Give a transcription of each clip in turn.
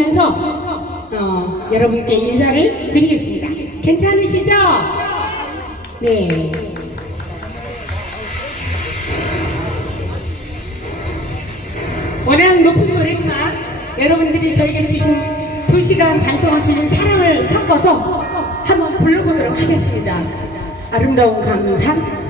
보면서 어, 여러분께 인사를 드리겠습니다. 괜찮으시죠? 네. 워낙 높은 노래지만 여러분들이 저에게 주신 두 시간 반 동안 주신 사랑을 섞어서 한번 불러보도록 하겠습니다. 아름다운 감상.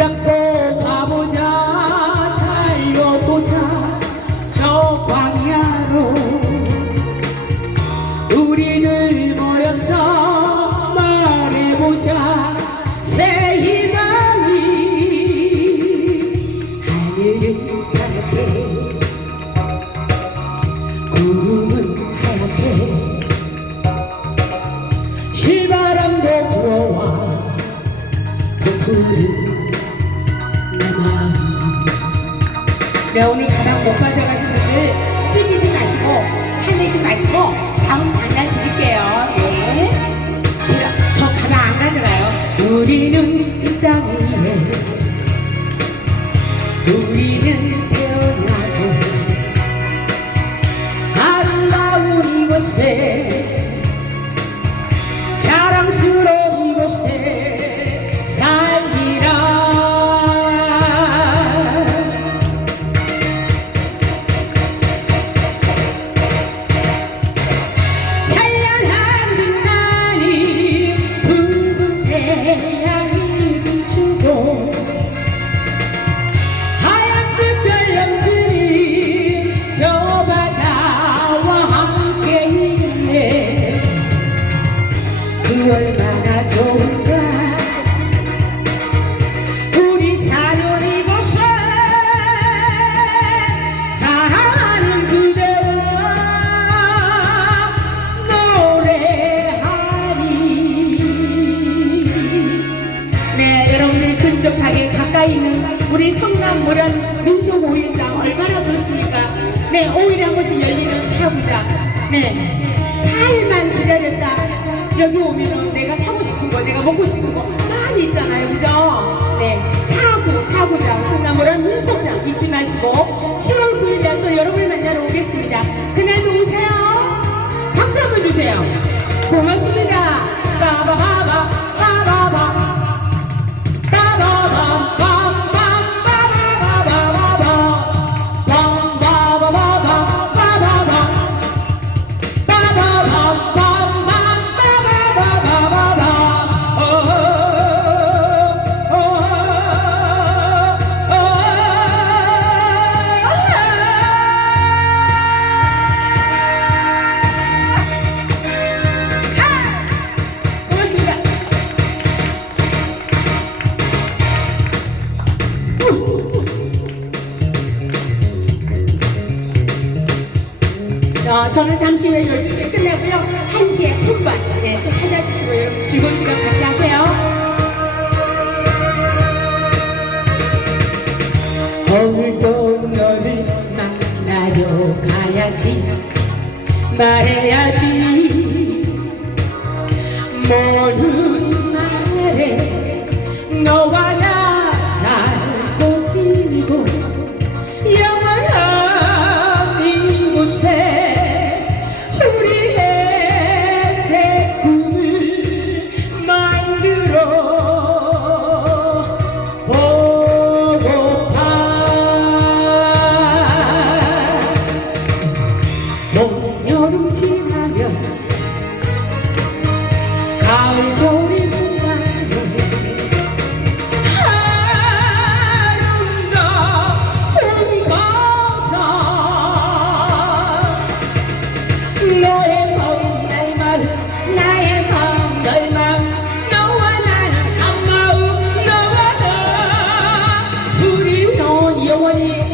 손잡고 가보자. 달려보자. 저 광야로. 우리들 모여서 말해보자. 새 희망이 하늘은 파랗게 구름은 하얗게 시바람도 불어와. 부푸른 네 오늘 가방 못 가져가신 분들 삐지지 마시고 화내지 마시고 다음 장난 드릴게요. 네 제가 저 가방 안 가져가요. 우리는 이 땅 위에 우리는 얼마나 좋은가. 우리 사는 이곳에 사랑하는 그대와 노래하리 네 여러분들 근접하게 가까이 있는 우리 성남 모란 민속 오일장 얼마나 좋습니까? 네 5일에 한 번씩 열리는 사부장. 네 4일만 기다렸다 여기 오면은 내가 사고 싶은 거, 내가 먹고 싶은 거 많이 있잖아요, 그죠? 네, 사구, 사구장, 성남모란 민속장 잊지 마시고 10월 9일 날 저는 잠시 후에 12시에 끝나고요. 1시에 풀반 네, 또 찾아주시고 여러분 즐거운 시간 같이 하세요. 오늘도 너를 만나러 가야지 말해야지 너와 You.